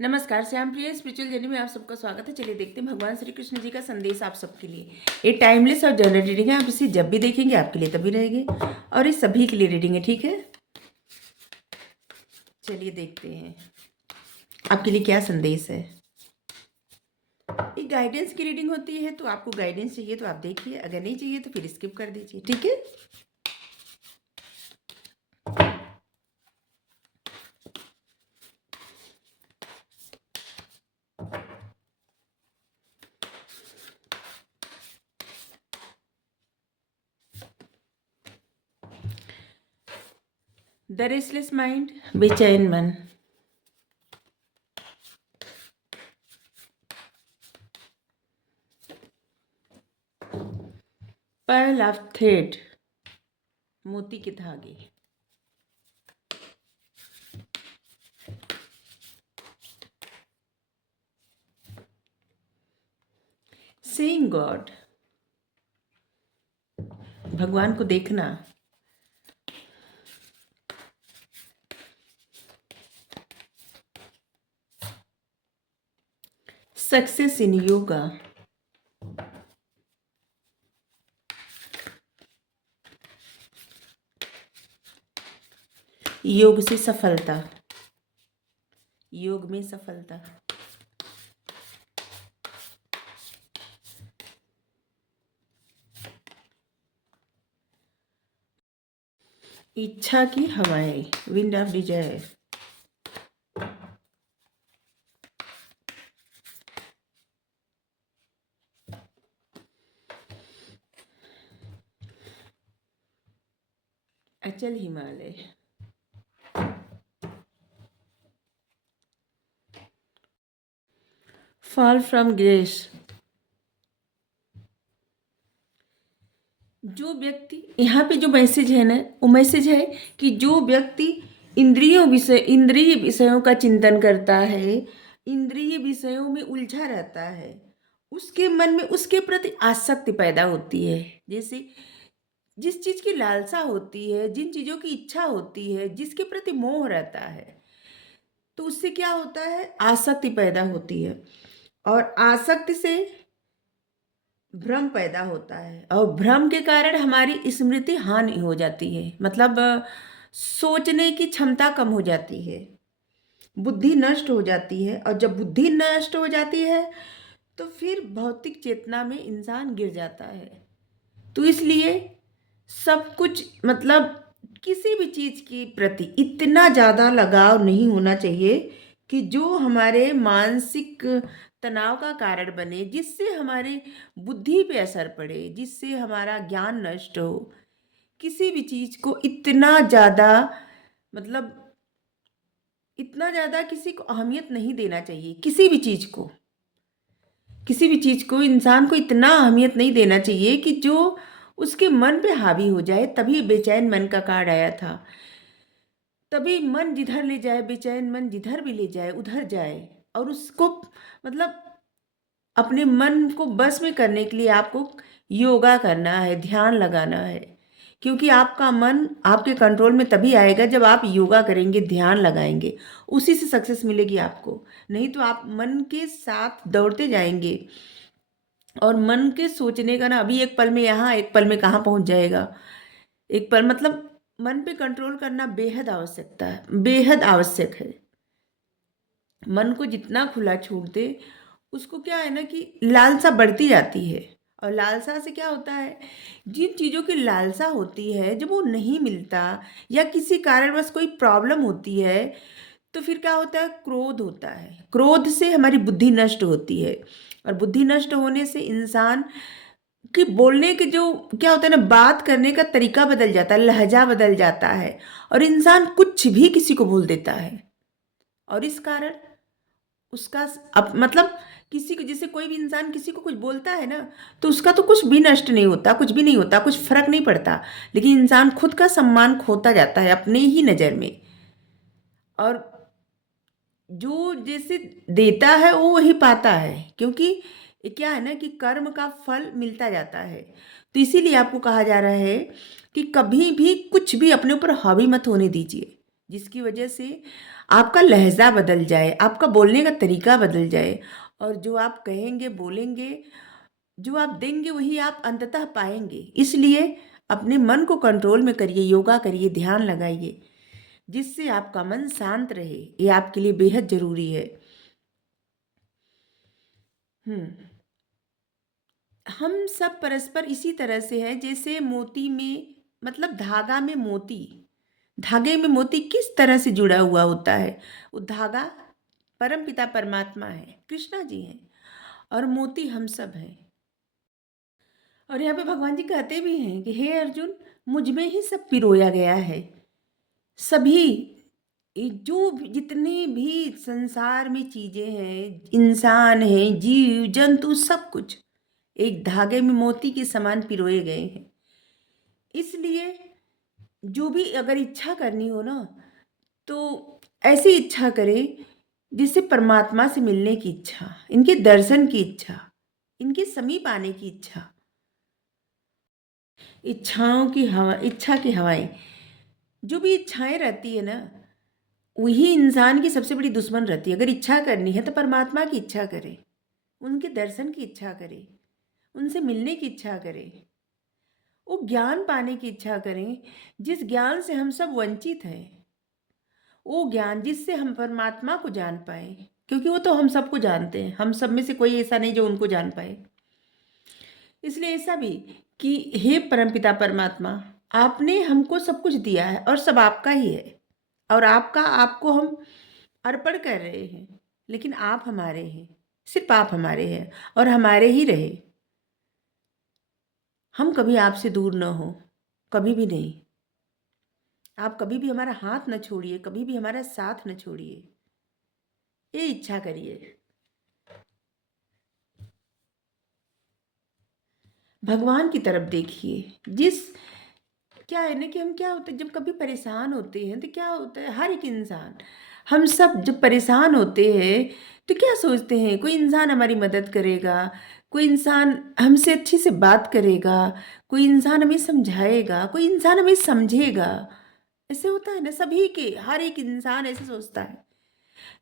नमस्कार, श्याम प्रिय spiritual journey में आप सबका स्वागत है। चलिए देखते हैं भगवान श्री कृष्ण जी का संदेश आप सबके लिए। ये टाइमलेस और जनरल रीडिंग है, आप इसे जब भी देखेंगे आपके लिए तभी रहेगी और ये सभी के लिए रीडिंग है, ठीक है। चलिए देखते हैं आपके लिए क्या संदेश है। ये गाइडेंस की रीडिंग होती है, तो आपको गाइडेंस चाहिए तो आप देखिए, अगर नहीं चाहिए तो फिर स्किप कर दीजिए, ठीक है। द रेस्टलेस माइंड, बेचैन मन। पर्ल ऑफ थ्रेड, मोती के धागे। सेइंग गॉड, भगवान को देखना। सक्सेस इन योगा, योग से सफलता, योग में सफलता। इच्छा की हवाएं, विंड ऑफ डिजायर। अचल हिमालय। फॉल फ्रॉम ग्रेस, जो व्यक्ति, यहाँ पे जो मैसेज है ना, वो मैसेज है कि जो व्यक्ति इंद्रिय विषयों का चिंतन करता है, इंद्रिय विषयों में उलझा रहता है, उसके मन में उसके प्रति आसक्ति पैदा होती है। जैसे जिस चीज की लालसा होती है, जिन चीजों की इच्छा होती है, जिसके प्रति मोह रहता है, तो उससे क्या होता है, आसक्ति पैदा होती है और आसक्ति से भ्रम पैदा होता है और भ्रम के कारण हमारी स्मृति हानि हो जाती है। मतलब सोचने की क्षमता कम हो जाती है, बुद्धि नष्ट हो जाती है और जब बुद्धि नष्ट हो जाती है तो फिर भौतिक चेतना में इंसान गिर जाता है। तो इसलिए सब कुछ, मतलब किसी भी चीज के प्रति इतना ज्यादा लगाव नहीं होना चाहिए कि जो हमारे मानसिक तनाव का कारण बने, जिससे हमारी बुद्धि पे असर पड़े, जिससे हमारा ज्ञान नष्ट हो। किसी भी चीज को इतना ज्यादा, मतलब इतना ज्यादा किसी को अहमियत नहीं देना चाहिए। किसी भी चीज को इंसान को इतना अहमियत नहीं देना चाहिए कि जो उसके मन पे हावी हो जाए। तभी बेचैन मन का कार्ड आया था। तभी मन जिधर ले जाए, बेचैन मन जिधर भी ले जाए उधर जाए। और उसको, मतलब अपने मन को बस में करने के लिए आपको योगा करना है, ध्यान लगाना है। क्योंकि आपका मन आपके कंट्रोल में तभी आएगा जब आप योगा करेंगे, ध्यान लगाएंगे। उसी से सक्सेस मिलेगी आपको। नहीं तो आप मन के साथ दौड़ते जाएंगे और मन के सोचने का ना, अभी एक पल में यहाँ, एक पल में कहाँ पहुंच जाएगा। एक पल, मतलब मन पे कंट्रोल करना बेहद आवश्यक है। मन को जितना खुला छूट दे, उसको क्या है ना कि लालसा बढ़ती जाती है। और लालसा से क्या होता है, जिन चीज़ों की लालसा होती है जब वो नहीं मिलता या किसी कारणवश कोई प्रॉब्लम होती है, तो फिर क्या होता है, क्रोध होता है। क्रोध से हमारी बुद्धि नष्ट होती है और बुद्धि नष्ट होने से इंसान कि बोलने के जो क्या होता है ना, बात करने का तरीका बदल जाता है, लहजा बदल जाता है और इंसान कुछ भी किसी को बोल देता है। और इस कारण उसका अब, मतलब किसी को, जैसे कोई भी इंसान किसी को कुछ बोलता है ना, तो उसका तो कुछ भी नष्ट नहीं होता, कुछ भी नहीं होता, कुछ फर्क नहीं पड़ता। लेकिन इंसान खुद का सम्मान खोता जाता है अपने ही नज़र में। और जो जैसे देता है वो वही पाता है, क्योंकि ये क्या है ना कि कर्म का फल मिलता जाता है। तो इसीलिए आपको कहा जा रहा है कि कभी भी कुछ भी अपने ऊपर हावी मत होने दीजिए। जिसकी वजह से आपका लहजा बदल जाए, आपका बोलने का तरीका बदल जाए, और जो आप कहेंगे, बोलेंगे, जो आप देंगे वही आप अंततः पाएंगे। इसलिए अपने मन को कंट्रोल में करिए, योगा करिए, ध्यान लगाइए, जिससे आपका मन शांत रहे। ये आपके लिए बेहद जरूरी है। हम सब परस्पर इसी तरह से हैं जैसे मोती में, मतलब धागा में मोती, धागे में मोती किस तरह से जुड़ा हुआ होता है। वो धागा परमपिता परमात्मा है, कृष्णा जी हैं, और मोती हम सब हैं। और यहाँ पे भगवान जी कहते भी हैं कि हे अर्जुन, मुझ में ही सब पिरोया गया है। सभी जो जितने भी संसार में चीजें हैं, इंसान हैं, जीव जंतु, सब कुछ एक धागे में मोती के समान पिरोए गए हैं। इसलिए जो भी अगर इच्छा करनी हो ना, तो ऐसी इच्छा करें जिससे परमात्मा से मिलने की इच्छा, इनके दर्शन की इच्छा, इनके समीप आने की इच्छा। इच्छाओं की हवा, इच्छा की हवाएं, जो भी इच्छाएं रहती है ना, वही इंसान की सबसे बड़ी दुश्मन रहती है। अगर इच्छा करनी है तो परमात्मा की इच्छा करें, उनके दर्शन की इच्छा करें, उनसे मिलने की इच्छा करें, वो ज्ञान पाने की इच्छा करें जिस ज्ञान से हम सब वंचित हैं। वो ज्ञान जिससे हम परमात्मा को जान पाए, क्योंकि वो तो हम सबको जानते हैं, हम सब में से कोई ऐसा नहीं जो उनको जान पाए। इसलिए ऐसा भी कि हे परमपिता परमात्मा, आपने हमको सब कुछ दिया है और सब आपका ही है, और आपका आपको हम अर्पण कर रहे हैं। लेकिन आप हमारे हैं, सिर्फ आप हमारे हैं और हमारे ही रहे। हम कभी आपसे दूर न हो, कभी भी नहीं। आप कभी भी हमारा हाथ न छोड़िए, कभी भी हमारा साथ न छोड़िए। ये इच्छा करिए। भगवान की तरफ देखिए। क्या है ना कि हम, क्या होता है जब कभी परेशान होते हैं तो क्या होता है, हर एक इंसान, हम सब जब परेशान होते हैं तो क्या सोचते हैं, कोई इंसान हमारी मदद करेगा, कोई इंसान हमसे अच्छे से बात करेगा, कोई इंसान हमें समझाएगा, कोई इंसान हमें समझेगा। ऐसे होता है ना, सभी के, हर एक इंसान ऐसे सोचता है।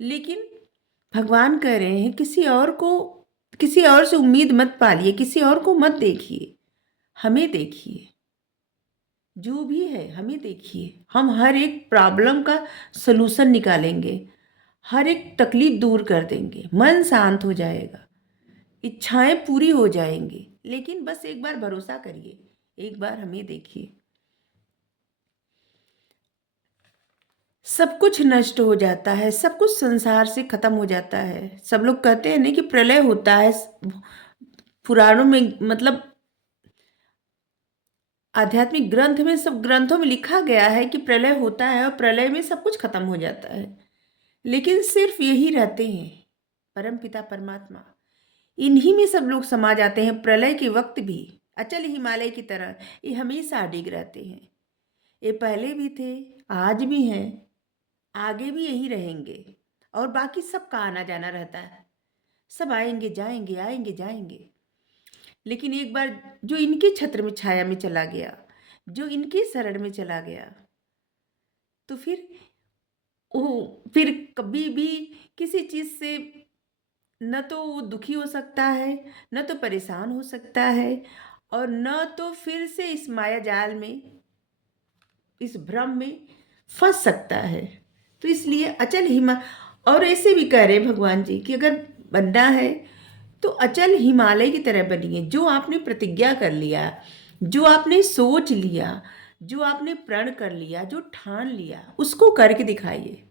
लेकिन भगवान कह रहे हैं किसी और से उम्मीद मत पालिए, किसी और को मत देखिए, हमें देखिए। जो भी है हमें देखिए। हम हर एक प्रॉब्लम का सलूशन निकालेंगे, हर एक तकलीफ दूर कर देंगे, मन शांत हो जाएगा, इच्छाएं पूरी हो जाएंगी। लेकिन बस एक बार भरोसा करिए, एक बार हमें देखिए। सब कुछ नष्ट हो जाता है, सब कुछ संसार से खत्म हो जाता है। सब लोग कहते हैं ना कि प्रलय होता है, पुराणों में, मतलब आध्यात्मिक ग्रंथ में, सब ग्रंथों में लिखा गया है कि प्रलय होता है और प्रलय में सब कुछ खत्म हो जाता है। लेकिन सिर्फ यही रहते हैं परम पिता परमात्मा, इन्हीं में सब लोग समा जाते हैं। प्रलय के वक्त भी अचल हिमालय की तरह ये हमेशा अडिग रहते हैं। ये पहले भी थे, आज भी हैं, आगे भी यही रहेंगे। और बाकी सबका आना जाना रहता है, सब आएंगे जाएंगे, आएंगे जाएंगे। लेकिन एक बार जो इनके छत्र में, छाया में चला गया, जो इनके शरण में चला गया, तो फिर कभी भी किसी चीज से न तो वो दुखी हो सकता है, न तो परेशान हो सकता है, और न तो फिर से इस माया जाल में, इस भ्रम में फंस सकता है। तो इसलिए अचल हिमा, और ऐसे भी कह रहे भगवान जी कि अगर बनना है तो अचल हिमालय की तरह बनिए। जो आपने प्रतिज्ञा कर लिया, जो आपने सोच लिया, जो आपने प्रण कर लिया, जो ठान लिया, उसको करके दिखाइए।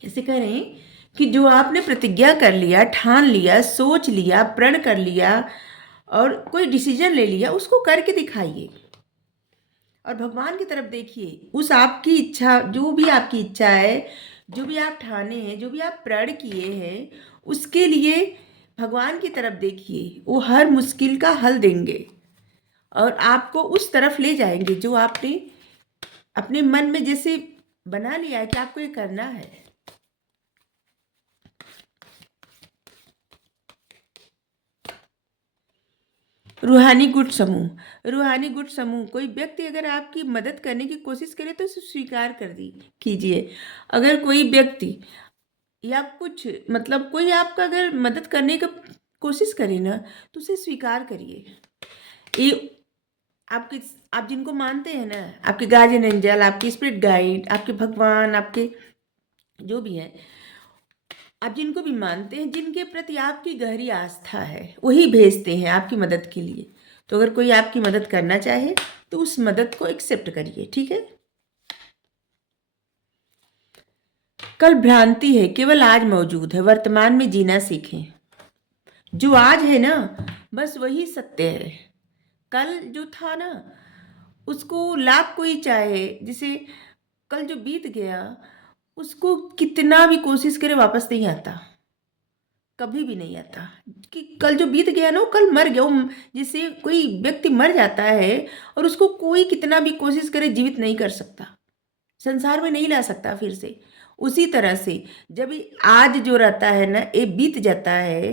जैसे कह रहे हैं कि जो आपने प्रतिज्ञा कर लिया, ठान लिया, सोच लिया, प्रण कर लिया और कोई डिसीजन ले लिया, उसको करके दिखाइए और भगवान की तरफ देखिए। उस आपकी इच्छा, जो भी आपकी इच्छा है, जो भी आप ठाने हैं, जो भी आप प्रण किए हैं, उसके लिए भगवान की तरफ देखिए। वो हर मुश्किल का हल देंगे और आपको उस तरफ ले जाएंगे जो आपने अपने मन में जैसे बना लिया है कि आपको ये करना है। रूहानी गुट समूह। रूहानी गुट समूह, कोई व्यक्ति अगर आपकी मदद करने की कोशिश करे तो उसे स्वीकार कर दी कीजिए। अगर कोई व्यक्ति या कुछ मतलब कोई आपका अगर मदद करने का कोशिश करे ना, तो उसे स्वीकार करिए। ये आपके, आप जिनको मानते हैं ना, आपके गार्जियन एंजल, आपके स्पिरिट गाइड, आपके भगवान, आपके जो भी हैं, आप जिनको भी मानते हैं, जिनके प्रति आपकी गहरी आस्था है, वही भेजते हैं आपकी मदद के लिए। तो अगर कोई आपकी मदद करना चाहे तो उस मदद को एक्सेप्ट करिए, ठीक है। कल भ्रांति है, केवल आज मौजूद है, वर्तमान में जीना सीखें। जो आज है ना, बस वही सत्य है। कल जो था ना, उसको लाख कोई चाहे, जिसे कल जो बीत गया उसको कितना भी कोशिश करे वापस नहीं आता, कभी भी नहीं आता। कि कल जो बीत गया ना, वो कल मर गया। जैसे कोई व्यक्ति मर जाता है और उसको कोई कितना भी कोशिश करे जीवित नहीं कर सकता, संसार में नहीं ला सकता फिर से। उसी तरह से जब आज जो रहता है ना, ये बीत जाता है,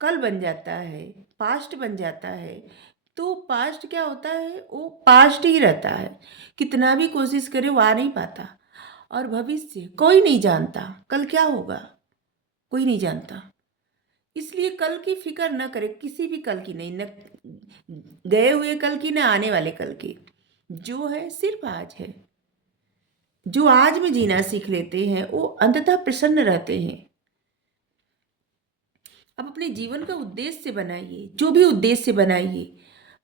कल बन जाता है, पास्ट बन जाता है। तो पास्ट क्या होता है, वो पास्ट ही रहता है, कितना भी कोशिश करे वो आ नहीं पाता। और भविष्य कोई नहीं जानता, कल क्या होगा कोई नहीं जानता। इसलिए कल की फिक्र न करे, किसी भी कल की नहीं, न गए हुए कल की, न आने वाले कल की। जो है सिर्फ आज है। जो आज में जीना सीख लेते हैं वो अंततः प्रसन्न रहते हैं। अब अपने जीवन का उद्देश्य बनाइए, जो भी उद्देश्य बनाइए,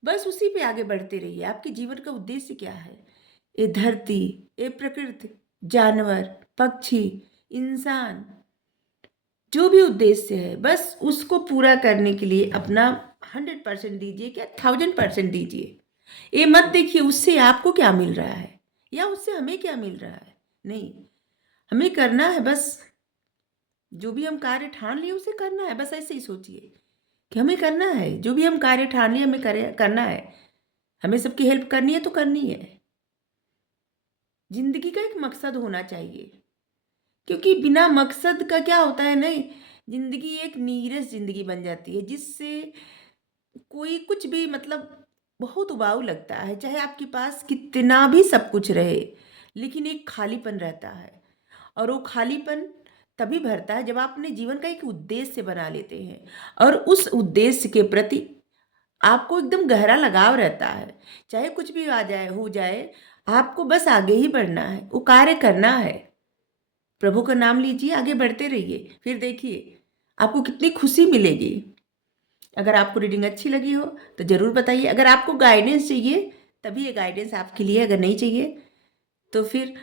बस उसी पे आगे बढ़ते रहिए। आपके जीवन का उद्देश्य क्या है? ये धरती, ये प्रकृति, जानवर, पक्षी, इंसान, जो भी उद्देश्य है, बस उसको पूरा करने के लिए अपना 100% दीजिए, क्या 1000% दीजिए। ये मत देखिए उससे आपको क्या मिल रहा है या उससे हमें क्या मिल रहा है। नहीं, हमें करना है बस, जो भी हम कार्य ठान लिए उसे करना है। बस ऐसे ही सोचिए कि हमें करना है, जो भी हम कार्य ठान लिए हमें करना है। हमें सबकी हेल्प करनी है तो करनी है। जिंदगी का एक मकसद होना चाहिए, क्योंकि बिना मकसद का क्या होता है, नहीं, जिंदगी एक नीरस जिंदगी बन जाती है, जिससे कोई कुछ भी मतलब बहुत उबाऊ लगता है। चाहे आपके पास कितना भी सब कुछ रहे, लेकिन एक खालीपन रहता है। और वो खालीपन तभी भरता है जब आप अपने जीवन का एक उद्देश्य बना लेते हैं, और उस उद्देश्य के प्रति आपको एकदम गहरा लगाव रहता है। चाहे कुछ भी आ जाए हो जाए, आपको बस आगे ही बढ़ना है, वो कार्य करना है। प्रभु का नाम लीजिए, आगे बढ़ते रहिए, फिर देखिए आपको कितनी खुशी मिलेगी। अगर आपको रीडिंग अच्छी लगी हो तो ज़रूर बताइए। अगर आपको गाइडेंस चाहिए तभी ये गाइडेंस आपके लिए, अगर नहीं चाहिए तो फिर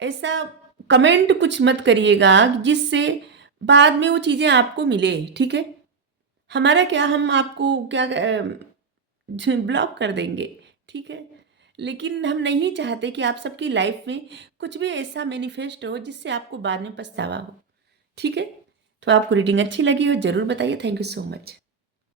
ऐसा कमेंट कुछ मत करिएगा जिससे बाद में वो चीज़ें आपको मिले, ठीक है। हमारा क्या, हम आपको क्या ब्लॉक कर देंगे, ठीक है। लेकिन हम नहीं चाहते कि आप सबकी लाइफ में कुछ भी ऐसा मैनिफेस्ट हो जिससे आपको बाद में पछतावा हो, ठीक है। तो आपको रीडिंग अच्छी लगी हो ज़रूर बताइए। Thank you so much.